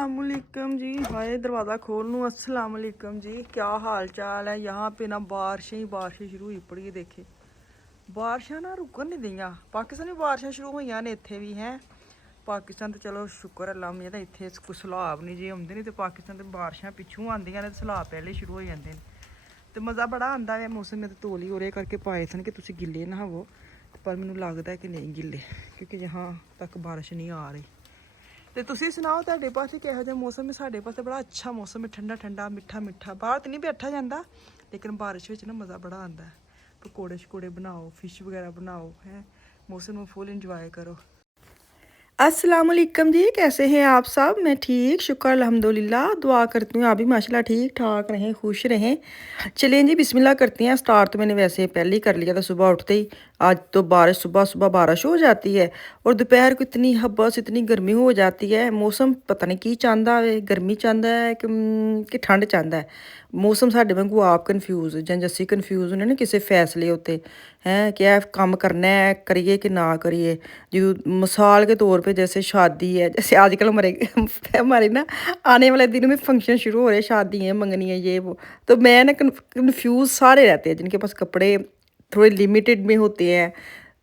अस्सलामुअलैकुम जी। हाय दरवाज़ा खोल लूँ। अस्सलामुअलैकुम जी, क्या हाल चाल है। यहाँ पे ना बारिशें ही बारिशें शुरू हुई पड़ी है। देखे बारिशां ना रुकन नहीं दियाँ। पाकिस्तान में बारिशां शुरू हुई ने, इत्थे भी हैं। पाकिस्तान तो चलो शुक्र अल्लाह मियां दा इत्थे कोई सैलाब नहीं जे आंदे, नहीं तो पाकिस्तान तो बारिशां पिच्छों आंदियां ने, सैलाब पहले शुरू हो जाते हैं। तो मज़ा बड़ा आंदा है। मौसम में तो तौली ओरे करके पाए सन कि तुसी गिले ना हो, पर मैनू लगता है कि नहीं गिले, क्योंकि यहाँ तक बारिश नहीं आ रही। तो तुसी सुनाओ तुहाडे पासे किहो जिहा मौसम है। साडे पासे बड़ा अच्छा मौसम है, ठंडा ठंडा मिठा मिठा। बाहर तो नहीं बैठा जाता, लेकिन बारिश में ना मज़ा बड़ा आता है। पकौड़े शकौड़े बनाओ, फिश वगैरह बनाओ, है मौसम में फुल इंजॉय करो। अस्सलामुअलैकुम जी, कैसे हैं आप सब। मैं ठीक, शुक्र अल्हम्दुलिल्लाह। दुआ करती हूँ आप भी माशाल्लाह ठीक ठाक रहें, खुश रहें। चलें जी, बिस्मिल्लाह करते हैं। स्टार्ट तो मैंने वैसे पहले ही कर लिया था सुबह उठते ही। आज तो बारिश, सुबह सुबह बारिश हो जाती है और दोपहर को इतनी हब्बस, इतनी गर्मी हो जाती है। मौसम पता नहीं की चाहता है, गर्मी चाहता है कि ठंड चाहता है। मौसम साढ़े वांगू आप कन्फ्यूज़ जां जस्सी कन्फ्यूज़ होने ना किसी फैसले उत्ते, हैं क्या काम करना है, करिए कि ना करिए। जो मिसाल के तौर पे जैसे शादी है, जैसे आजकल हमारे हमारे ना आने वाले दिनों में फंक्शन शुरू हो रहे हैं, शादी है, मंगनी है, ये वो। तो मैं ना कन्फ्यूज़ सारे रहते हैं जिनके पास कपड़े थोड़े लिमिटेड में होते हैं।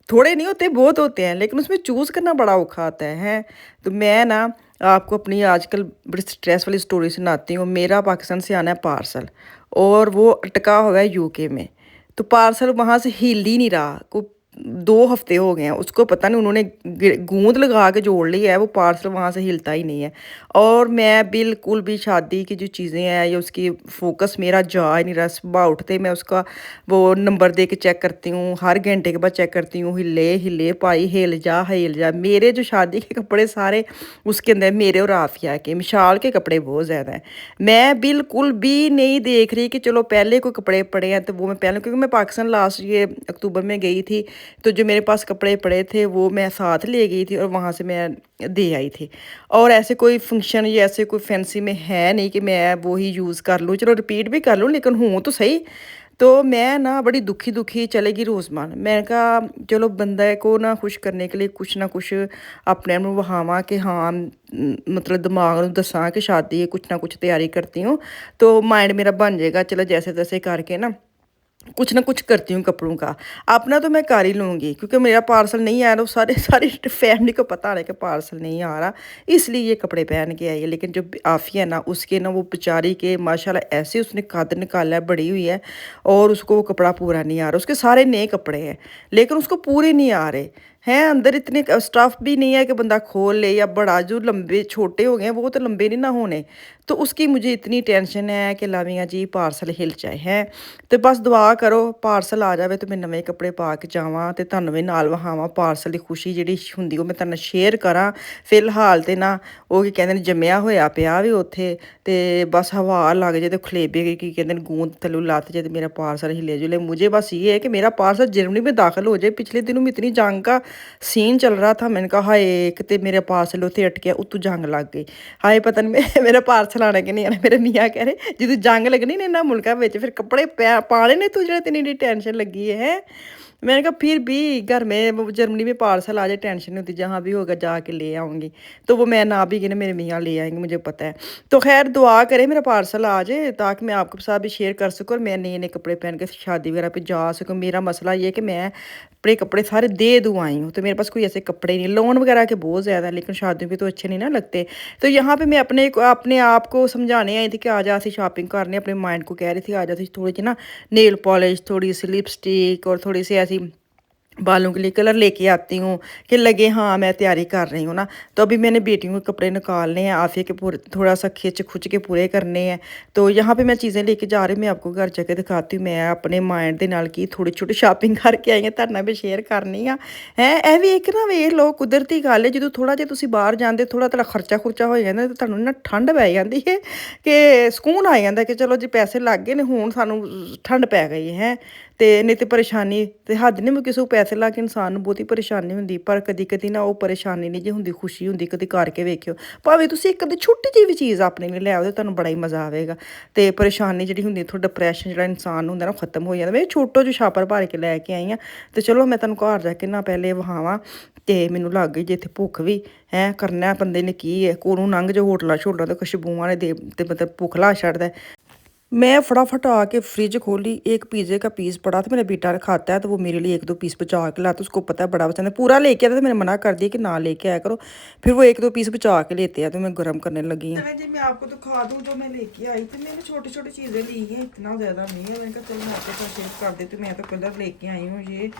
थोड़े नहीं होते, बहुत होते हैं, लेकिन उसमें चूज़ करना बड़ा औखा आता है, हैं। तो मैं ना आपको अपनी आजकल बड़ी स्ट्रेस वाली स्टोरी सुनाती हूँ। मेरा पाकिस्तान से आना है पार्सल, और वो अटका हुआ है यूके में। तो पार्सल वहाँ से हिल ही नहीं रहा। को 2 हफ्ते हो गए हैं, उसको पता नहीं उन्होंने गूंद लगा के जोड़ ली है, वो पार्सल वहाँ से हिलता ही नहीं है। और मैं बिल्कुल भी शादी की जो चीज़ें हैं या उसकी फोकस मेरा जा ही नहीं रहा। सुबह उठते मैं उसका वो नंबर दे के चेक करती हूँ, हर घंटे के बाद चेक करती हूँ, हिले हिले पाई, हिल जा। मेरे जो शादी के कपड़े सारे उसके अंदर मेरे और आफिया के, मिशाल के कपड़े बहुत ज़्यादा हैं। मैं बिल्कुल भी नहीं देख रही कि चलो पहले कोई कपड़े पड़े हैं तो वो मैं पहले, क्योंकि मैं पाकिस्तान लास्ट ये अक्टूबर में गई थी। तो जो मेरे पास कपड़े पड़े थे वो मैं साथ ले गई थी और वहाँ से मैं दे आई थी। और ऐसे कोई फंक्शन या ऐसे कोई फैंसी में है नहीं कि मैं वो ही यूज़ कर लूँ, चलो रिपीट भी कर लूँ, लेकिन हूँ तो सही। तो मैं ना बड़ी दुखी दुखी चलेगी रोज़मान। मैं कहा चलो बंदे को ना खुश करने के लिए कुछ ना कुछ अपने आप ਨੂੰ ਵਹਾਵਾਂ कि हाँ, मतलब दिमाग ਨੂੰ दसा कि शादी है, कुछ ना कुछ तैयारी करती हूँ तो माइंड मेरा बन जाएगा। चलो जैसे तैसे करके कुछ ना कुछ करती हूँ कपड़ों का। अपना तो मैं कर ही लूँगी, क्योंकि मेरा पार्सल नहीं आया तो सारे सारी फैमिली को पता है कि पार्सल नहीं आ रहा, इसलिए ये कपड़े पहन के आई है। लेकिन जो आफिया ना, उसके ना वो बेचारी के माशाल्लाह ऐसे उसने कद निकाला है, बड़ी हुई है, और उसको वो कपड़ा पूरा नहीं आ रहा। उसके सारे नए कपड़े हैं लेकिन उसको पूरे नहीं आ रहे हैं। अंदर इतने स्टफ़ भी नहीं है कि बंदा खोल ले, या बड़ा जो लंबे छोटे हो गए हैं वो तो लंबे नहीं ना होने। तो उसकी मुझे इतनी टेंशन है कि लामिया जी पार्सल हिल जाए हैं। तो बस दुआ करो पार्सल आ जाए तो मैं नवे कपड़े पा के जावां ते तुहानूं भी नाल वहावां। पार्सल की खुशी जिहड़ी हुंदी ओह मैं तुहानूं शेयर करा। फिलहाल ते ना वो की कहंदे ने जम्मिया होया पिया वी उत्थे, ते बस हवा लग जाए तो खलेबे की कहंदे ने गूंद थल्लों लथ जाए तो मेरा पार्सल हिले जुले। मुझे बस ये है कि मेरा पार्सल जर्मनी में दाखिल हो जाए। पिछले दिनों में इतनी जंग का सीन चल रहा था, मैंने कहा हाय किते मेरा पार्सल उत्थे अटकिया, उत्तों जंग लग गई। हाय पता नहीं मेरा पार्सल आना कि नहीं आना। मेरे मियाँ कह रहे ਜਦੋਂ जंग लगनी ना इन्हां मुल्कां विच फिर कपड़े पाने ने तू जेह्ड़ा तेन एड्डी टेंशन लगी है। मैंने कहा फिर भी घर में वो जर्मनी में पार्सल आ जाए टेंशन नहीं होती, जहाँ भी होगा जाके ले आऊँगी। तो वो मैं ना भी गई ना मेरे मियाँ ले आएंगे, मुझे पता है। तो खैर दुआ करें मेरा पार्सल आ जाए ताकि मैं आपके साथ भी शेयर कर सकूँ और मैं नए नए कपड़े पहन के शादी वगैरह पे जा सकूँ। मेरा मसला ये है कि मैं अपने कपड़े सारे दे दूँ आई हूँ, तो मेरे पास कोई ऐसे कपड़े नहीं। लोन वगैरह के बहुत ज़्यादा है, लेकिन शादियों पे तो अच्छे नहीं ना लगते। तो यहाँ पे मैं अपने आप को समझाने आई थी कि आज ऐसी शॉपिंग करनी। अपने माइंड को कह रही थी आज ऐसी थोड़ी सी ना नेल पॉलिश, थोड़ी सी लिपस्टिक और थोड़ी सी ऐसी बालों के लिए कलर लेके आती हूँ कि लगे हाँ मैं तैयारी कर रही हूँ ना। तो अभी मैंने बेटियों के कपड़े निकालने हैं, आफिया के पूरे थोड़ा सा खिंच खुच के पूरे करने हैं। तो यहाँ पे मैं चीज़ें लेके जा रही हूँ, मैं आपको घर जाके दिखाती हूँ। मैं अपने माइंड के नाल की थोड़ी छोटी शॉपिंग करके आई हाँ, तुहाडे नाल भी शेयर करनी है। ਇਹ ਵੀ ਇੱਕ ਨਾ ਵੇਖ ਲਓ ਕੁਦਰਤੀ ਗੱਲ ਹੈ, ਜਦੋਂ ਥੋੜਾ ਜਿਹਾ ਤੁਸੀਂ ਬਾਹਰ ਜਾਂਦੇ ਥੋੜਾ ਤੁਹਾਡਾ ਖਰਚਾ ਖੁਰਚਾ ਹੋ ਜਾਂਦਾ ਤੇ ਤੁਹਾਨੂੰ ਨਾ ਠੰਡ ਪੈ ਜਾਂਦੀ ਹੈ ਕਿ ਸਕੂਨ ਆ ਜਾਂਦਾ ਕਿ ਚਲੋ ਜੀ ਪੈਸੇ ਲੱਗ ਗਏ ਨੇ, ਹੁਣ ਸਾਨੂੰ ਠੰਡ ਪੈ ਗਈ ਹੈ। ਤੇ ਨਹੀਂ ਤੇ ਪਰੇਸ਼ਾਨੀ ਤੇ ਹੱਦ ਨਹੀਂ, ਮੈਂ ਕਿਸੇ ਨੂੰ ਪੈਸੇ ਲਾ ਕੇ ਇਨਸਾਨ ਨੂੰ ਬਹੁਤੀ ਪਰੇਸ਼ਾਨੀ ਹੁੰਦੀ, ਪਰ ਕਦੀ ਕਦੀ ਨਾ ਉਹ ਪਰੇਸ਼ਾਨੀ ਨਹੀਂ ਜੇ ਹੁੰਦੀ, ਖੁਸ਼ੀ ਹੁੰਦੀ। ਕਦੀ ਕਰਕੇ ਵੇਖਿਓ, ਭਾਵੇਂ ਤੁਸੀਂ ਇੱਕ ਕਦੀ ਛੋਟੀ ਜਿਹੀ ਵੀ ਚੀਜ਼ ਆਪਣੇ ਲਈ ਲੈ ਆਓ ਤੇ ਤੁਹਾਨੂੰ ਬੜਾ ਹੀ ਮਜ਼ਾ ਆਵੇਗਾ। ਤੇ ਪਰੇਸ਼ਾਨੀ ਜਿਹੜੀ ਹੁੰਦੀ, ਥੋੜਾ ਡਿਪਰੈਸ਼ਨ ਜਿਹੜਾ ਇਨਸਾਨ ਹੁੰਦਾ ਨਾ, ਖਤਮ ਹੋ ਜਾਂਦਾ। ਮੈਂ ਛੋਟੋ ਜਿਹਾ ਛਾਪਰ ਭਰ ਕੇ ਲੈ ਕੇ ਆਈ ਹਾਂ, ਤੇ ਚਲੋ ਮੈਂ ਤੁਹਾਨੂੰ ਘਰ ਜਾ ਕੇ ਨਾ ਪਹਿਲੇ ਵਹਾਵਾਂ। ਤੇ ਮੈਨੂੰ ਲੱਗ ਗਈ ਜੇ ਇੱਥੇ ਭੁੱਖ ਵੀ ਹੈ, ਕਰਨਾ ਬੰਦੇ ਨੇ ਕੀ ਹੈ, ਕੋਲੋਂ ਲੰਘ ਜਾਓ ਹੋਟਲਾਂ ਛੋਟਲਾਂ ਤੇ ਖੁਸ਼ਬੂਆਂ ਨੇ ਦੇ ਤੇ ਮਤਲਬ ਭੁੱਖ ਲਾ ਛੱਡਦਾ। मैं फटाफट आके फ्रिज खोली, एक पिज़्ज़े का पीस पड़ा था, मेरा बेटा ने खाता है तो वो मेरे लिए एक दो पीस बचा के लाता, उसको पता है बड़ा पसंद है। पूरा लेके आया था तो मैंने मना कर दिया कि ना लेके आया करो, फिर वो एक दो पीस बचा के लेते हैं, तो मैं गर्म करने लगी हूँ। चले जी, मैं आपको दिखा दूँ जो मैं लेके आई थी। मैंने छोटी छोटी चीज़ें ली हैं, इतना ज़्यादा नहीं है। मैंने कहा चलो मैं आपके साथ शेयर कर देती हूँ। मैं तो कलर लेके आई हूँ, ये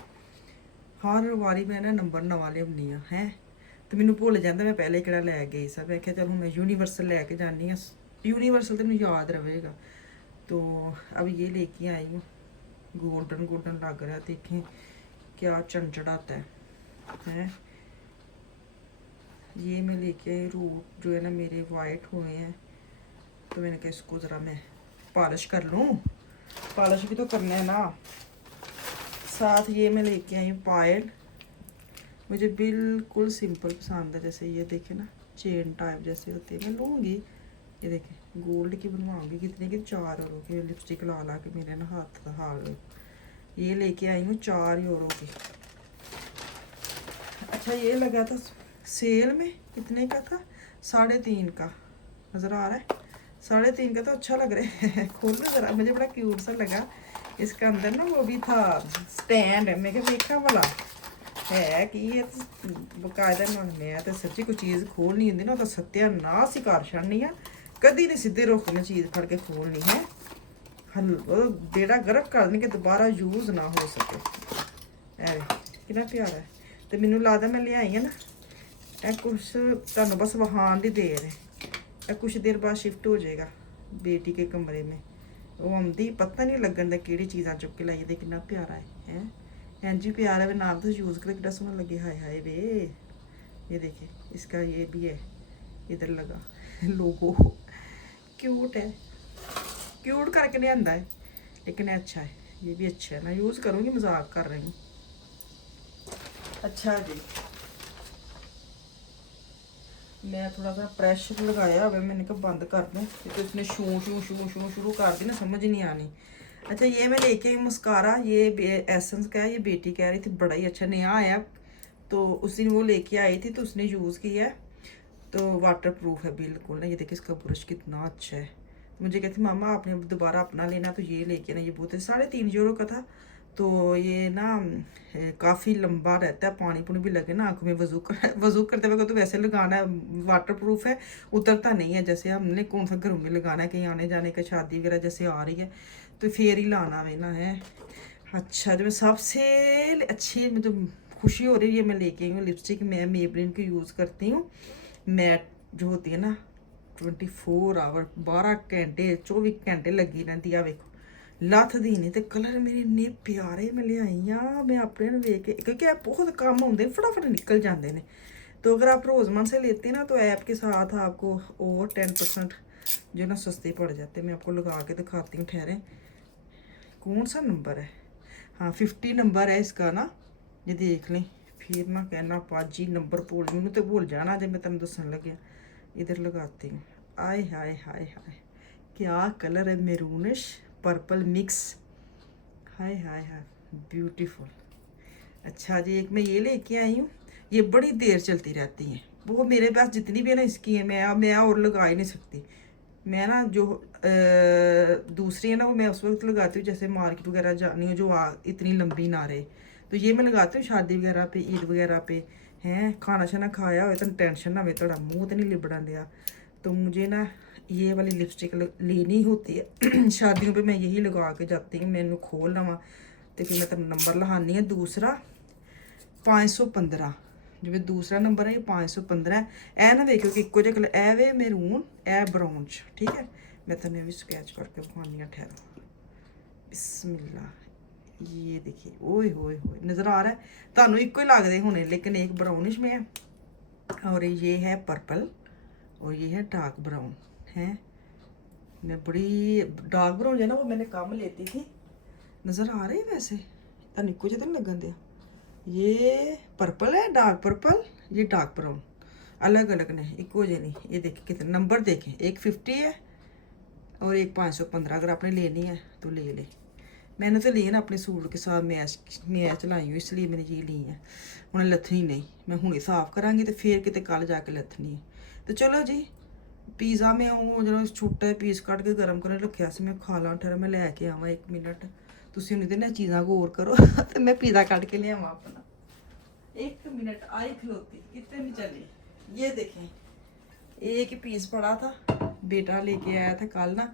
हर वारी मैं ना नंबर नवा लियानी है, तो मैनू भुल जाता मैं पहले किहड़ा लै गई सा। मैं चल मैं यूनीवर्सल लैके जानी हाँ, यूनीवर्सल तो मैनू याद रहेगा। तो अब ये लेके आई हूँ, गोल्डन गोल्डन लग रहा है, देखें क्या चमचड़ाता है। ये मैं लेके आई, रूट जो है ना मेरे वाइट हुए हैं, तो मैंने कहा इसको ज़रा मैं पॉलिश कर लूँ, पॉलिश भी तो करना है ना। साथ ये मैं लेके आई हूँ पायल, मुझे बिल्कुल सिंपल पसंद है। जैसे ये देखे ना, चेन टाइप जैसे होती है, मैं लूँगी। ये देखें गोल्ड की बनवाऊंगी, कितने की 4 यूरो की लिपस्टिक ला ला के मेरे ना हाथ हार गए। ये लेके आई हूँ 4 यूरो की। अच्छा ये लगा था सेल में, कितने का था, 3.5 का नज़र आ रहा है, 3.5 का। तो अच्छा लग रहा है, खोलो ज़रा, मुझे बड़ा क्यूट सा लगा। इसका अंदर ना वो भी था स्टैंड, मैं क्या देखा वाला है कि ये बकायदा मैं तो सच्ची कोई चीज़ खोलनी होंगी ना तो सत्यानाश ही कर छड़नी है, कदी नहीं सीधे रुख में चीज़ फड़ के खोलनी है, बेड़ा गर्क कर देनी कि दोबारा यूज़ ना हो सके। अरे कितना प्यारा है। तो मैनू लगता मैं लियाई है ना, यह कुछ तुहानू बस वहान की देर है, यह कुछ देर बाद शिफ्ट हो जाएगा बेटी के कमरे में। वो आँदी पता नहीं लगन दा किहड़ी चीज़ां चुक के लाई दे। कितना प्यारा है जी, प्यारा है। नाम तो यूज़ कर कितना सोहना लगे, हाय हाय वे। ये देखिए इसका ये भी है, इधर लगा लोगो, क्यूट है, क्यूट करके नहीं आंदा है, लेकिन अच्छा है, ये भी अच्छा है। मैं यूज़ करूँगी, मजाक कर रही हूँ। अच्छा जी, मैं थोड़ा सा प्रेशर लगाया हुआ, मैंने कहा बंद कर दूँ, तो इसने शू शू शू शू शुरू कर दी ना, समझ नहीं आनी। अच्छा ये मैं लेके आई मस्कारा, ये एसेंस का है, ये बेटी कह रही थी बड़ा ही अच्छा नया आया, तो उस दिन वो लेके आई थी तो उसने यूज़ किया है, तो वाटर प्रूफ है बिल्कुल ना। ये देखिए इसका ब्रश कितना अच्छा है। मुझे कहती मामा आपने दोबारा अपना लेना तो ये लेके ना, ये बहुत है, 3.5 यूरो का था। तो ये ना काफ़ी लंबा रहता है, पानी पुनी भी लगे ना आँखों में, वज़ू करते वक्त तो वैसे लगाना है, वाटर प्रूफ है, उतरता नहीं है। जैसे हमने कौन सा घरों में लगाना है, कहीं आने जाने का, शादी वगैरह जैसे आ रही है तो फिर ही लाना है ना है। अच्छा जो सबसे अच्छी मतलब खुशी हो रही है, मैं लेके आई हूँ लिपस्टिक, मैं मेबलिन की यूज़ करती हूँ, मैट जो होती है ना 24 आवर, 12 घंटे 24 घंटे लगी रहती है। वेखो लथ दी नहीं, तो कलर मेरे इन्ने प्यारे मैं लियाई हाँ, मैं अपने वेख के, क्योंकि ऐप बहुत कम होंगे, फटाफट निकल जाते हैं। तो अगर आप रोज़मर्रा से लेते हैं ना, तो ऐप के साथ आपको और 10% जो ना सस्ते पड़ जाते हैं। मैं आपको लगा के दिखाती हूँ, ठहरे कौन सा नंबर है, हाँ 50 नंबर है इसका ना, ये देख लें, फिर ना कहना पाजी नंबर भूल, मैनू तो भूल जाना जब मैं तेन दसन लगे। इधर लगाती हूँ, आय हाय हाय हाय क्या कलर है, मेरूनिश पर्पल मिक्स, हाय हाय हाय ब्यूटीफुल। अच्छा जी एक मैं ये लेके आई हूँ, ये बड़ी देर चलती रहती है, वो मेरे पास जितनी भी है ना इसकी है, मैं और लगा ही नहीं सकती। मैं ना जो दूसरी है ना वो मैं उस वक्त लगाती हूँ जैसे मार्केट वगैरह जानी हो, जो इतनी लंबी ना रहे, तो ये मैं लगाती हूँ शादी वगैरह पे, ईद वगैरह पे हैं, खाना शाना खाया हो तो टेंशन ना हो, थोड़ा मुँह तो नहीं लिबड़न दिया। तो मुझे ना ये वाली लिपस्टिक लेनी होती है शादियों पे, मैं यही लगा के जाती हूँ। मैनू खोल लवा तो फिर मैं तेन नंबर लहानी है, दूसरा 515, जो भी दूसरा नंबर है ये 515 है। ए ना देखो कि इको कलर, ए वे मैरून, ए ब्राउन, ठीक है। मैं तेन भी स्कैच करके दिखानी है, ठहरो, बिस्मिल्लाह। ये देखिए ओए होए होए नज़र आ रहा है, तुहानू इको ही लगते होने, लेकिन एक ब्राउनिश में है और ये है पर्पल और ये है डार्क ब्राउन है। मैं बड़ी डार्क ब्राउन है ना वो मैंने कम लेती थी, नज़र आ रही वैसे ਤੁਹਾਨੂੰ ਇੱਕੋ ਜਿਹਾ ਤਾਂ ਨਹੀਂ ਲੱਗਣ ਦਿਆ ये पर्पल है डार्क पर्पल ये डार्क ब्राउन अलग अलग ने इको जे नहीं ये देखिए कितने नंबर देखें एक 50 है और एक 515 अगर आपने लेनी है तो ले ले मैंने तो ली है ना अपने सूट के साथ मैच लाई हूँ इसलिए मैंने ये ली है उन्हें लथनी नहीं मैं हूँ साफ करांगी तो फिर कितने कल जाके लथनी है तो चलो जी पीज़ा में वो जो छोटा पीस कट के गर्म करने रखा से मैं खा ला ठहरा मैं लैके आवा 1 मिनट तुम उन्हें चीज़ा गौर करो तो मैं पिज़्ज़ा कट के ले आवा अपना 1 मिनट आई खलोती कितने भी चले ये देखें एक ही पीस पड़ा था बेटा लेके आया था कल ना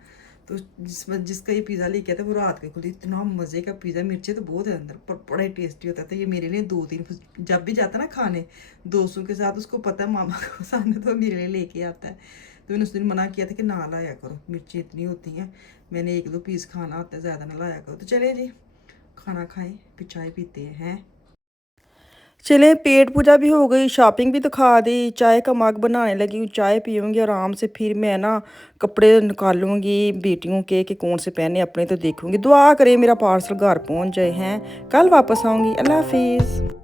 तो जिसका ये पिज़्ज़ा लेके आया था वो रात के खुद इतना मज़े का पिज़्ज़ा मिर्चें तो बहुत है अंदर पर बड़ा ही टेस्टी होता था ये मेरे लिए 2-3 जब भी जाता ना खाने दोस्तों के साथ उसको पता है मामा को पसंद है तो मेरे लिए लेके आता है तो मैंने उस दिन मना किया था कि ना लाया करो मिर्ची इतनी होती हैं मैंने 1-2 पीस खाना आता है ज़्यादा ना लाया करो तो चले जी खाना खाएं फिर चाय पीते हैं चलें पेट पूजा भी हो गई शॉपिंग भी दिखा दी चाय का मग बनाने लगी हूँ चाय पीऊँगी आराम से फिर मैं ना कपड़े निकालूंगी बेटियों के कौन से पहने अपने तो देखूंगी दुआ करें मेरा पार्सल घर पहुँच जाए हैं कल वापस आऊँगी अल्लाह हाफिज़।